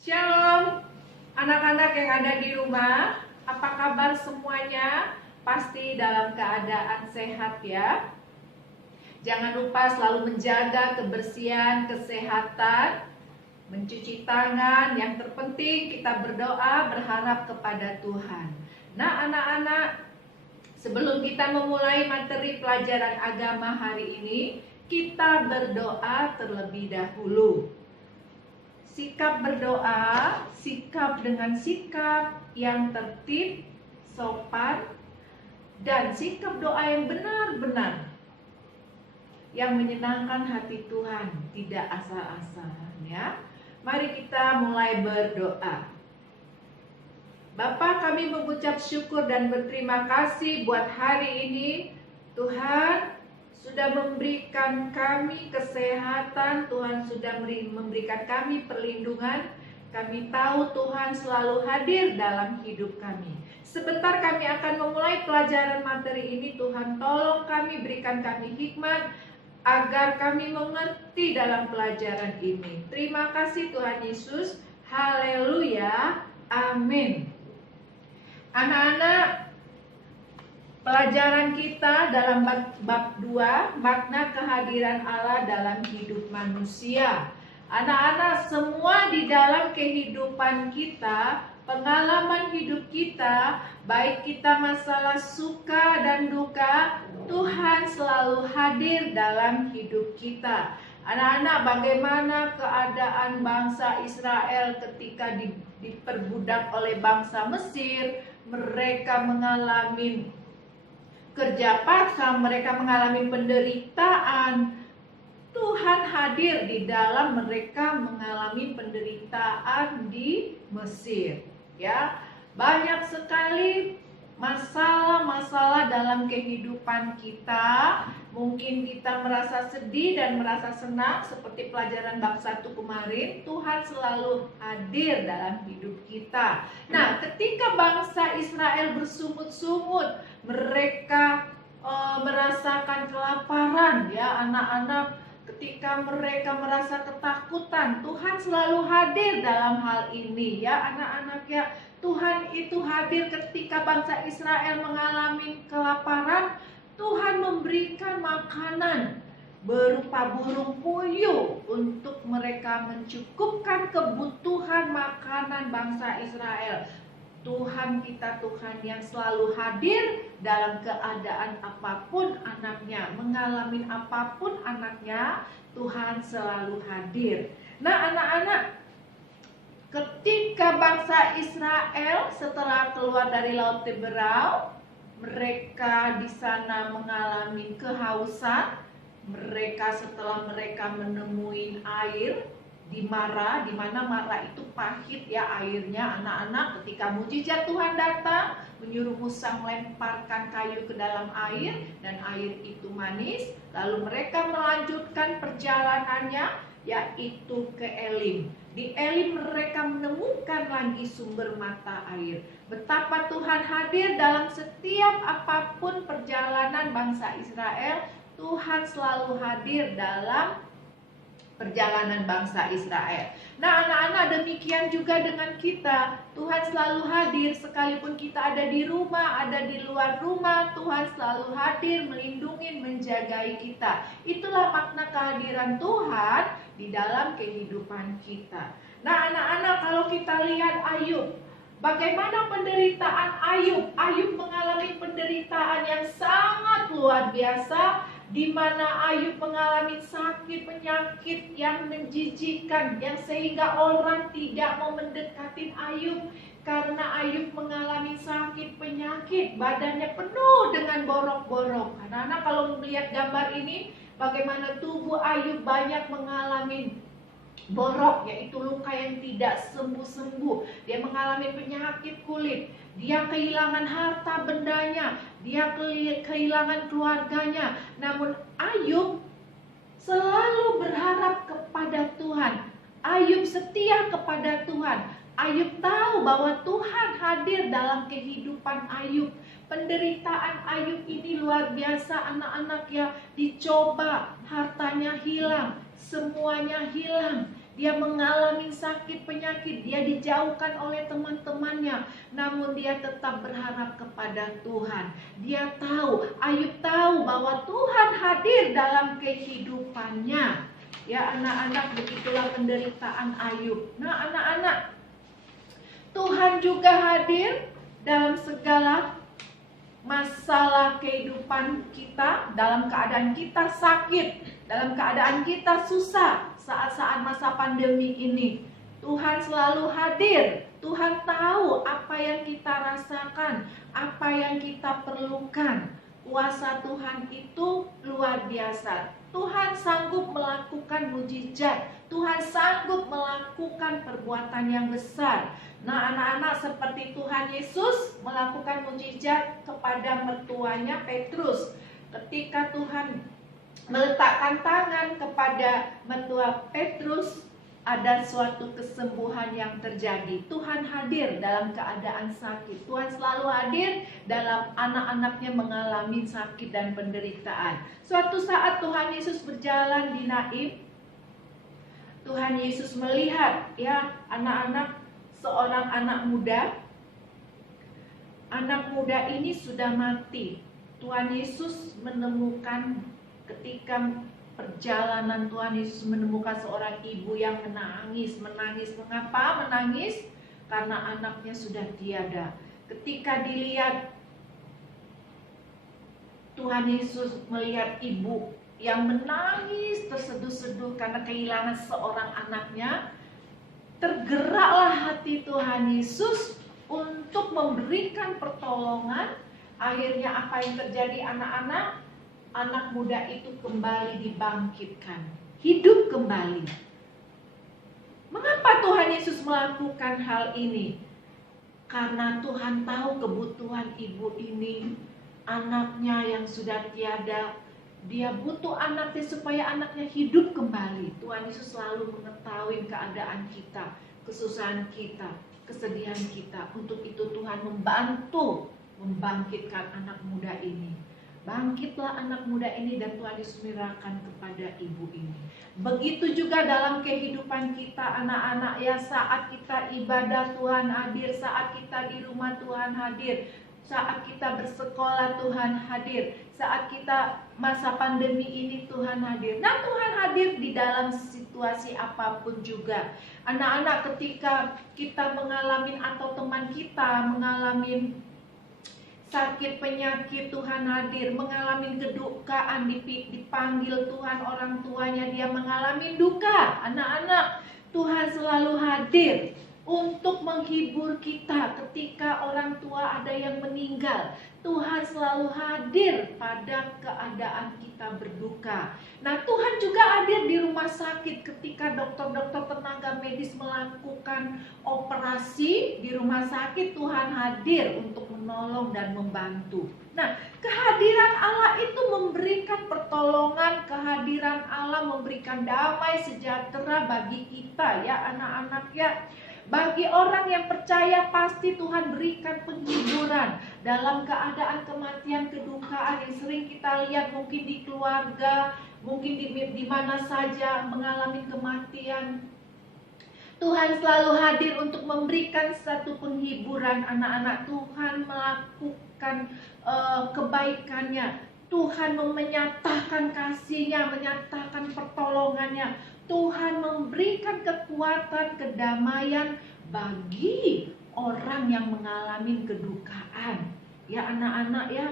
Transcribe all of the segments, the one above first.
Shalom, anak-anak yang ada di rumah, apa kabar semuanya? Pasti dalam keadaan sehat ya. Jangan lupa selalu menjaga kebersihan, kesehatan, mencuci tangan. Yang terpenting kita berdoa, berharap kepada Tuhan. Nah anak-anak, sebelum kita memulai materi pelajaran agama hari ini, kita berdoa terlebih dahulu. Sikap berdoa, sikap dengan sikap yang tertib, sopan, dan sikap doa yang benar-benar yang menyenangkan hati Tuhan, tidak asal-asalan ya. Mari kita mulai berdoa. Bapa, kami mengucap syukur dan berterima kasih buat hari ini. Tuhan sudah memberikan kami kesehatan, Tuhan sudah memberikan kami perlindungan. Kami tahu Tuhan selalu hadir dalam hidup kami. Sebentar kami akan memulai pelajaran materi ini. Tuhan tolong kami, berikan kami hikmat agar kami mengerti dalam pelajaran ini. Terima kasih Tuhan Yesus. Haleluya. Amin. Anak-anak, pelajaran kita dalam bab 2, makna kehadiran Allah dalam hidup manusia. Anak-anak, semua di dalam kehidupan kita, pengalaman hidup kita, baik kita masalah suka dan duka, Tuhan selalu hadir dalam hidup kita. Anak-anak, bagaimana keadaan bangsa Israel ketika diperbudak oleh bangsa Mesir? Mereka mengalami kerja paksa, mereka mengalami penderitaan. Tuhan hadir di dalam mereka mengalami penderitaan di Mesir. Ya, banyak sekali masalah-masalah dalam kehidupan kita. Mungkin kita merasa sedih dan merasa senang seperti pelajaran bab 1 kemarin. Tuhan selalu hadir dalam hidup kita. Nah, ketika bangsa Israel bersungut-sungut, mereka merasakan kelaparan ya anak-anak. Ketika mereka merasa ketakutan, Tuhan selalu hadir dalam hal ini ya anak-anak ya. Tuhan itu hadir ketika bangsa Israel mengalami kelaparan. Tuhan memberikan makanan berupa burung puyuh untuk mereka mencukupkan kebutuhan makanan bangsa Israel. Tuhan kita Tuhan yang selalu hadir dalam keadaan apapun anaknya, mengalami apapun anaknya, Tuhan selalu hadir. Nah anak-anak, ketika bangsa Israel setelah keluar dari Laut Teberau, mereka di sana mengalami kehausan. Setelah mereka menemui air di Mara, di mana Mara itu pahit ya airnya anak-anak. Ketika mujizat Tuhan datang, menyuruh Musa melemparkan kayu ke dalam air dan air itu manis. Lalu mereka melanjutkan perjalanannya yaitu ke Elim. Di Elim mereka menemukan lagi sumber mata air. Betapa Tuhan hadir dalam setiap apapun perjalanan bangsa Israel. Tuhan selalu hadir dalam perjalanan bangsa Israel. Nah anak-anak, demikian juga dengan kita. Tuhan selalu hadir sekalipun kita ada di rumah, ada di luar rumah. Tuhan selalu hadir, melindungi, menjagai kita. Itulah makna kehadiran Tuhan di dalam kehidupan kita. Nah anak-anak, kalau kita lihat Ayub, bagaimana penderitaan Ayub? Ayub mengalami penderitaan yang sangat luar biasa, di mana Ayub mengalami sakit penyakit yang menjijikkan, yang sehingga orang tidak mau mendekati Ayub karena Ayub mengalami sakit penyakit, badannya penuh dengan borok-borok. Anak-anak, kalau melihat gambar ini, bagaimana tubuh Ayub banyak mengalami borok, yaitu luka yang tidak sembuh-sembuh. Dia mengalami penyakit kulit, dia kehilangan harta bendanya, dia kehilangan keluarganya. Namun Ayub selalu berharap kepada Tuhan. Ayub setia kepada Tuhan. Ayub tahu bahwa Tuhan hadir dalam kehidupan Ayub. Penderitaan Ayub ini luar biasa anak-anak ya. Dicoba, hartanya hilang, semuanya hilang. dia mengalami sakit penyakit, dia dijauhkan oleh teman-temannya, namun dia tetap berharap kepada Tuhan. Dia tahu, Ayub tahu bahwa Tuhan hadir dalam kehidupannya. Ya anak-anak, begitulah penderitaan Ayub. Nah anak-anak, Tuhan juga hadir dalam segala masalah kehidupan kita, dalam keadaan kita sakit, dalam keadaan kita susah, saat-saat masa pandemi ini. Tuhan selalu hadir. Tuhan tahu apa yang kita rasakan, apa yang kita perlukan. Kuasa Tuhan itu luar biasa. Tuhan sanggup melakukan mujizat. Tuhan sanggup melakukan perbuatan yang besar. Nah anak-anak, seperti Tuhan Yesus melakukan mujizat kepada mertuanya Petrus. Ketika Tuhan meletakkan tangan kepada mertua Petrus, ada suatu kesembuhan yang terjadi. Tuhan hadir dalam keadaan sakit. Tuhan selalu hadir dalam anak-anaknya mengalami sakit dan penderitaan. Suatu saat Tuhan Yesus berjalan di Naim. Tuhan Yesus melihat ya anak-anak, seorang anak muda. Anak muda ini sudah mati. Tuhan Yesus menemukan ketika perjalanan, Tuhan Yesus menemukan seorang ibu yang menangis. Mengapa menangis? Karena anaknya sudah tiada. Ketika dilihat, Tuhan Yesus melihat ibu yang menangis terseduh-seduh karena kehilangan seorang anaknya. Tergeraklah hati Tuhan Yesus untuk memberikan pertolongan. Akhirnya apa yang terjadi anak-anak? Anak muda itu kembali dibangkitkan, hidup kembali. Mengapa Tuhan Yesus melakukan hal ini? Karena Tuhan tahu kebutuhan ibu ini, anaknya yang sudah tiada. Dia butuh anaknya supaya anaknya hidup kembali. Tuhan Yesus selalu mengetahui keadaan kita, kesusahan kita, kesedihan kita. Untuk itu Tuhan membantu membangkitkan anak muda ini. Bangkitlah anak muda ini dan Tuhan Yesus menyerahkan kepada ibu ini. Begitu juga dalam kehidupan kita anak-anak ya, saat kita ibadah Tuhan hadir, saat kita di rumah Tuhan hadir, saat kita bersekolah Tuhan hadir, saat kita masa pandemi ini Tuhan hadir. Nah Tuhan hadir di dalam situasi apapun juga. Anak-anak, ketika kita mengalami atau teman kita mengalami sakit penyakit, Tuhan hadir. Mengalami kedukaan, dipanggil Tuhan orang tuanya, dia mengalami duka. Anak-anak, Tuhan selalu hadir untuk menghibur kita ketika orang tua ada yang meninggal. Tuhan selalu hadir pada keadaan kita berduka. Nah, Tuhan juga hadir di rumah sakit ketika dokter-dokter tenaga medis melakukan operasi di rumah sakit. Tuhan hadir untuk menolong dan membantu. Nah, kehadiran Allah itu memberikan pertolongan, kehadiran Allah memberikan damai sejahtera bagi kita ya anak-anak ya. Bagi orang yang percaya pasti Tuhan berikan penghiburan dalam keadaan kematian, kedukaan yang sering kita lihat mungkin di keluarga, mungkin di mana saja mengalami kematian. Tuhan selalu hadir untuk memberikan satu penghiburan anak-anak. Tuhan melakukan kebaikannya. Tuhan menyatakan kasih-Nya, menyatakan pertolongannya. Tuhan memberikan kekuatan, kedamaian bagi orang yang mengalami kedukaan. Ya anak-anak ya,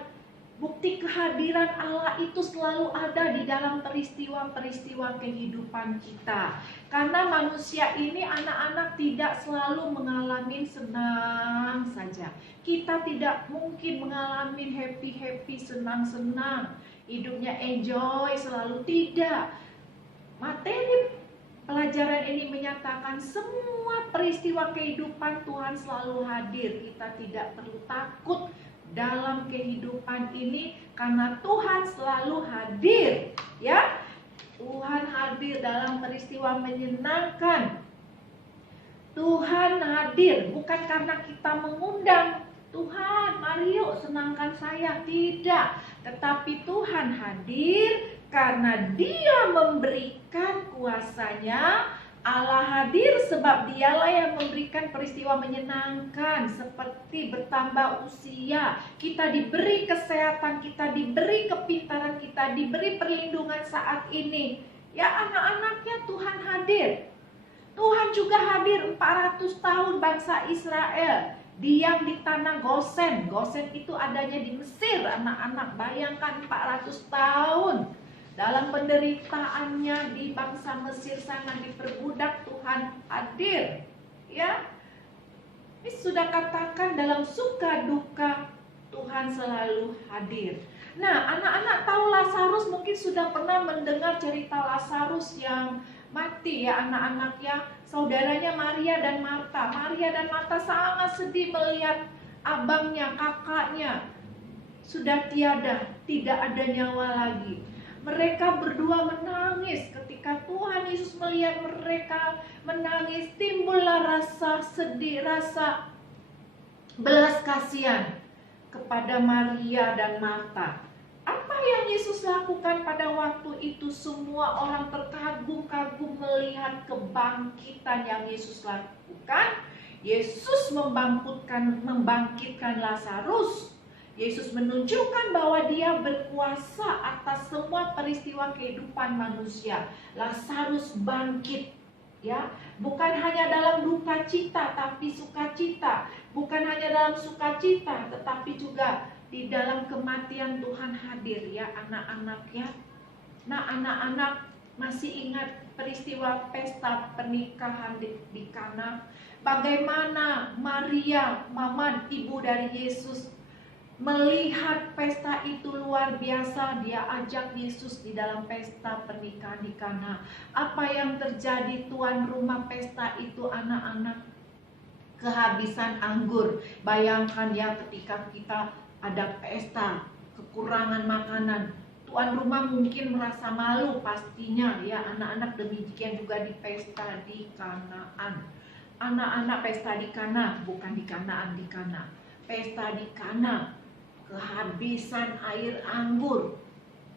bukti kehadiran Allah itu selalu ada di dalam peristiwa-peristiwa kehidupan kita. Karena manusia ini anak-anak tidak selalu mengalami senang saja. Kita tidak mungkin mengalami happy-happy, senang-senang. Hidupnya enjoy selalu, tidak. Materi pelajaran ini menyatakan semua peristiwa kehidupan Tuhan selalu hadir. Kita tidak perlu takut dalam kehidupan ini karena Tuhan selalu hadir. Ya, Tuhan hadir dalam peristiwa menyenangkan. Tuhan hadir bukan karena kita mengundang. Tuhan, mari yuk senangkan saya. Tidak, tetapi Tuhan hadir karena Dia memberikan kuasa-Nya Allah hadir sebab dialah yang memberikan peristiwa menyenangkan seperti bertambah usia, kita diberi kesehatan, kita diberi kepintaran, kita diberi perlindungan saat ini. Ya anak-anaknya Tuhan hadir. Tuhan juga hadir 400 tahun bangsa Israel diam di tanah Gosen. Gosen itu adanya di Mesir, anak-anak. Bayangkan 400 tahun. Dalam penderitaannya di bangsa Mesir sana diperbudak, Tuhan hadir. Ya, ini sudah katakan dalam suka duka Tuhan selalu hadir. Nah, anak-anak tahu Lazarus, mungkin sudah pernah mendengar cerita Lazarus yang mati ya anak-anak ya. Saudaranya Maria dan Marta. Maria dan Marta sangat sedih melihat abangnya, kakaknya sudah tiada, tidak ada nyawa lagi. Mereka berdua menangis. Ketika Tuhan Yesus melihat mereka menangis, timbullah rasa sedih, rasa belas kasihan kepada Maria dan Marta. Apa yang Yesus lakukan pada waktu itu? Semua orang terkagum-kagum melihat kebangkitan yang Yesus lakukan. Yesus membangkitkan Lazarus. Yesus menunjukkan bahwa dia berkuasa atas semua peristiwa kehidupan manusia. Lazarus bangkit, ya, bukan hanya dalam duka cita tapi sukacita, bukan hanya dalam sukacita tetapi juga di dalam kematian Tuhan hadir ya anak-anak ya. Nah, anak-anak masih ingat peristiwa pesta pernikahan di Kana? Bagaimana Maria, mama ibu dari Yesus, melihat pesta itu luar biasa. Dia ajak Yesus di dalam pesta pernikahan di Kana. Apa yang terjadi? Tuan rumah pesta itu anak-anak kehabisan anggur. Bayangkan ya, ketika kita ada pesta, kekurangan makanan, tuan rumah mungkin merasa malu pastinya ya. Anak-anak demikian juga di pesta di Kanaan. Anak-anak pesta di Kana, bukan di Kanaan, di Kana. Pesta di Kana, kehabisan air anggur.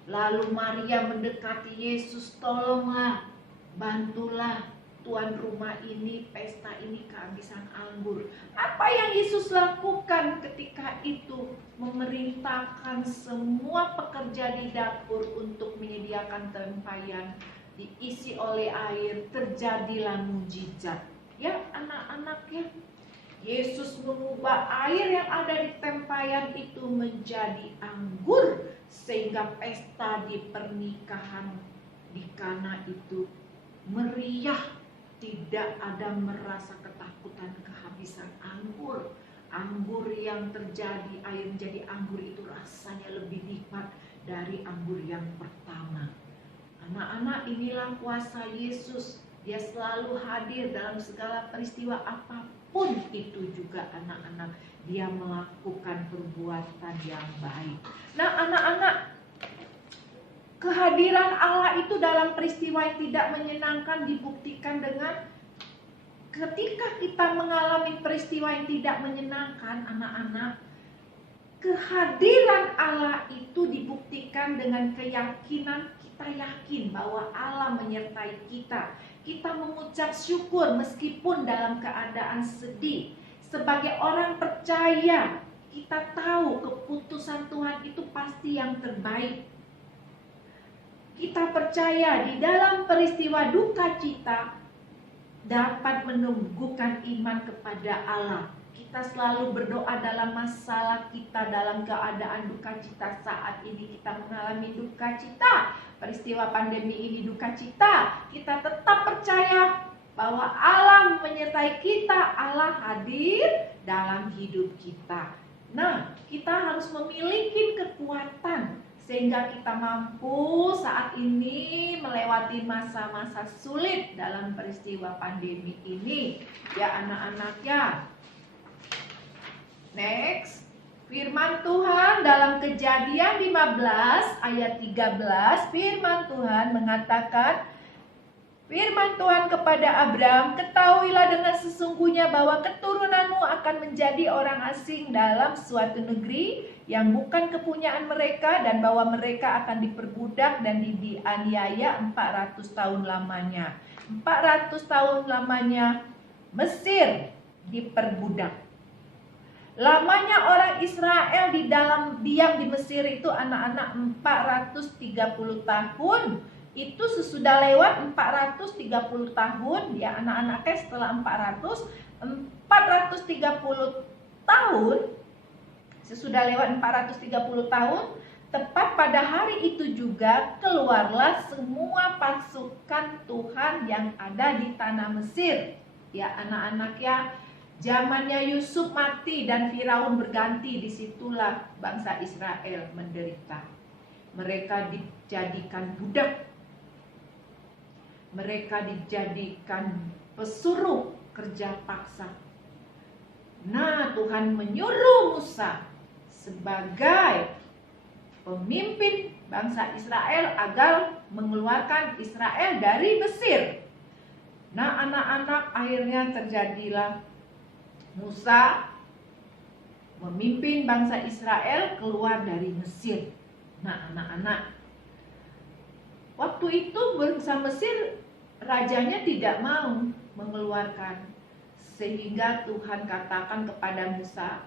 Lalu Maria mendekati Yesus, tolonglah, bantulah tuan rumah ini, pesta ini kehabisan anggur. Apa yang Yesus lakukan ketika itu? Memerintahkan semua pekerja di dapur untuk menyediakan tempayan, diisi oleh air, terjadilah mujizat. Ya anak-anak ya, Yesus mengubah air yang ada di tempayan itu menjadi anggur, sehingga pesta di pernikahan di Kana itu meriah. Tidak ada merasa ketakutan kehabisan anggur. Anggur yang terjadi, air menjadi anggur itu rasanya lebih nikmat dari anggur yang pertama. Anak-anak, inilah kuasa Yesus. Dia selalu hadir dalam segala peristiwa apapun itu juga anak-anak. Dia melakukan perbuatan yang baik. Nah anak-anak, kehadiran Allah itu dalam peristiwa yang tidak menyenangkan dibuktikan dengan ketika kita mengalami peristiwa yang tidak menyenangkan anak-anak. Kehadiran Allah itu dibuktikan dengan keyakinan, kita yakin bahwa Allah menyertai kita. Kita mengucap syukur meskipun dalam keadaan sedih. Sebagai orang percaya, kita tahu keputusan Tuhan itu pasti yang terbaik. Kita percaya di dalam peristiwa duka cita dapat menumbuhkan iman kepada Allah. Kita selalu berdoa dalam masalah kita, dalam keadaan duka cita. Saat ini kita mengalami duka cita, peristiwa pandemi ini duka cita, kita tetap percaya bahwa Allah menyertai kita, Allah hadir dalam hidup kita. Nah, kita harus memiliki kekuatan sehingga kita mampu saat ini melewati masa-masa sulit dalam peristiwa pandemi ini. Ya anak-anak ya. Next, firman Tuhan dalam Kejadian 15 ayat 13, firman Tuhan mengatakan, firman Tuhan kepada Abram, ketahuilah dengan sesungguhnya bahwa keturunanmu akan menjadi orang asing dalam suatu negeri yang bukan kepunyaan mereka, dan bahwa mereka akan diperbudak dan dianiaya 400 tahun lamanya. 400 tahun lamanya Mesir diperbudak. Lamanya orang Israel di dalam diam di Mesir itu anak-anak 430 tahun. Itu sesudah lewat 430 tahun, ya anak-anaknya setelah 430 tahun, sesudah lewat 430 tahun, tepat pada hari itu juga keluarlah semua pasukan Tuhan yang ada di tanah Mesir. Ya anak-anak ya, zamannya Yusuf mati dan Firaun berganti, disitulah bangsa Israel menderita. Mereka dijadikan budak. Mereka dijadikan pesuruh kerja paksa. Nah, Tuhan menyuruh Musa sebagai pemimpin bangsa Israel agar mengeluarkan Israel dari Mesir. Nah, anak-anak, akhirnya terjadilah Musa memimpin bangsa Israel keluar dari Mesir. Nah, anak-anak, waktu itu bangsa Mesir rajanya tidak mau mengeluarkan, sehingga Tuhan katakan kepada Musa,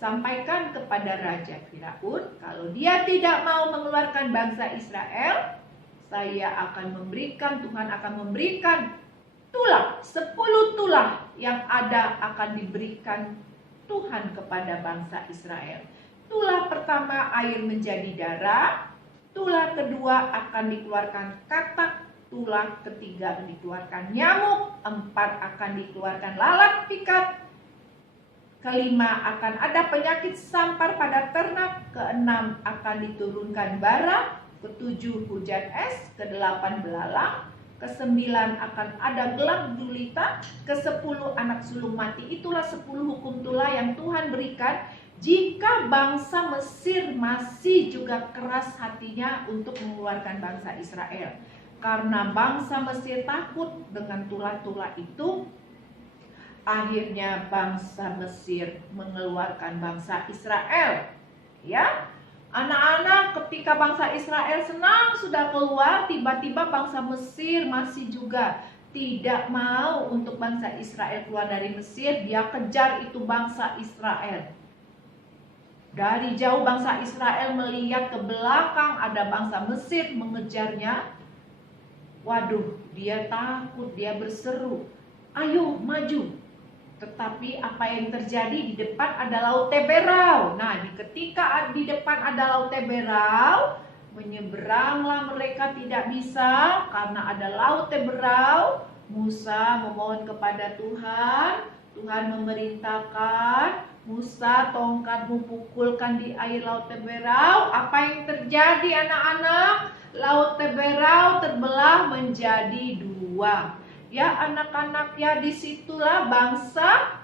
sampaikan kepada Raja Firaun, kalau dia tidak mau mengeluarkan bangsa Israel, Tuhan akan memberikan tulah, 10 tulah yang ada akan diberikan Tuhan kepada bangsa Israel. Tulah pertama air menjadi darah, tulah kedua akan dikeluarkan katak, tulah ketiga akan dikeluarkan nyamuk, 4 akan dikeluarkan lalat pikat, kelima akan ada penyakit sampar pada ternak, keenam akan diturunkan bara, ketujuh hujan es, kedelapan belalang, kesembilan akan ada gelap gulita, kesepuluh anak sulung mati. Itulah 10 hukum tulah yang Tuhan berikan jika bangsa Mesir masih juga keras hatinya untuk mengeluarkan bangsa Israel. Karena bangsa Mesir takut dengan tulah-tulah itu, akhirnya bangsa Mesir mengeluarkan bangsa Israel. Ya, anak-anak, ketika bangsa Israel senang sudah keluar, tiba-tiba bangsa Mesir masih juga tidak mau untuk bangsa Israel keluar dari Mesir. Dia kejar itu bangsa Israel. Dari jauh bangsa Israel melihat ke belakang ada bangsa Mesir mengejarnya. Waduh, dia takut, dia berseru, ayo maju. Tetapi apa yang terjadi, di depan ada laut Teberau. Nah, ketika di depan ada laut Teberau, menyeberanglah mereka tidak bisa karena ada laut Teberau. Musa memohon kepada Tuhan. Tuhan memerintahkan, Musa, tongkatmu pukulkan di air laut Teberau. Apa yang terjadi anak-anak? Laut Teberau terbelah menjadi 2. Ya anak-anak, ya disitulah bangsa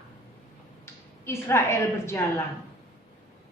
Israel berjalan.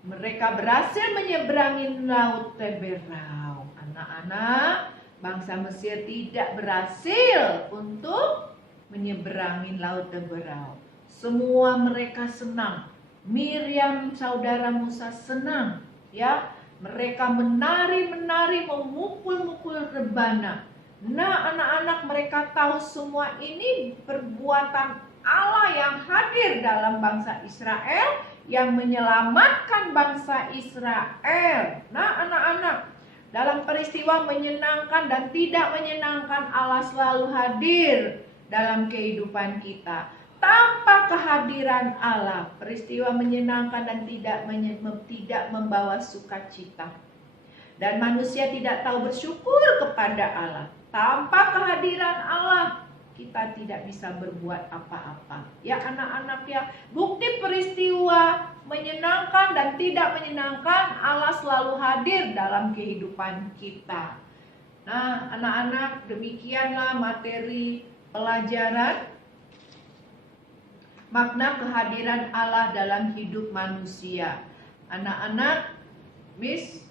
Mereka berhasil menyeberangi laut Teberau. Anak-anak, bangsa Mesir tidak berhasil untuk menyeberangi laut Teberau. Semua mereka senang. Miriam saudara Musa senang, ya. Mereka menari-menari, memukul-mukul rebana. Nah, anak-anak, mereka tahu semua ini perbuatan Allah yang hadir dalam bangsa Israel, yang menyelamatkan bangsa Israel. Nah, anak-anak, dalam peristiwa menyenangkan dan tidak menyenangkan, Allah selalu hadir dalam kehidupan kita. Tanpa kehadiran Allah, peristiwa menyenangkan dan tidak membawa sukacita. Dan manusia tidak tahu bersyukur kepada Allah. Tanpa kehadiran Allah, kita tidak bisa berbuat apa-apa. Ya anak-anak, ya, bukti peristiwa menyenangkan dan tidak menyenangkan, Allah selalu hadir dalam kehidupan kita. Nah, anak-anak, demikianlah materi pelajaran makna kehadiran Allah dalam hidup manusia. Anak-anak, Miss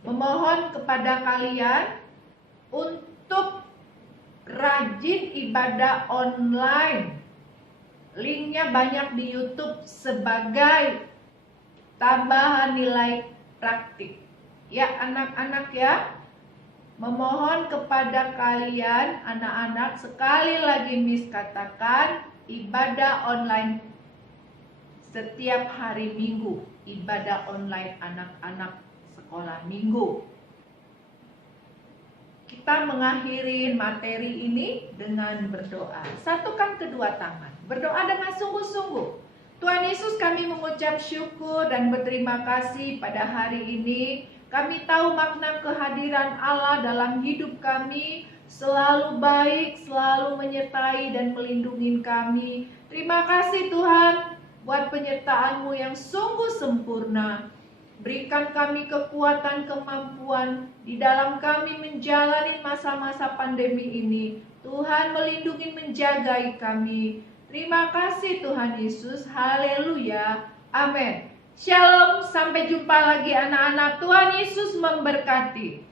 memohon kepada kalian untuk rajin ibadah online. Linknya banyak di YouTube sebagai tambahan nilai praktik. Ya anak-anak, ya, Memohon kepada kalian anak-anak, sekali lagi Miss katakan, ibadah online setiap hari Minggu, ibadah online anak-anak sekolah Minggu. Kita mengakhiri materi ini dengan berdoa. Satukan kedua tangan, berdoa dengan sungguh-sungguh. Tuhan Yesus, kami mengucap syukur dan berterima kasih pada hari ini. Kami tahu makna kehadiran Allah dalam hidup kami selalu baik, selalu menyertai dan melindungi kami. Terima kasih Tuhan buat penyertaan-Mu yang sungguh sempurna. Berikan kami kekuatan, kemampuan di dalam kami menjalani masa-masa pandemi ini. Tuhan melindungi, menjagai kami. Terima kasih Tuhan Yesus. Haleluya. Amin. Shalom, sampai jumpa lagi anak-anak. Tuhan Yesus memberkati.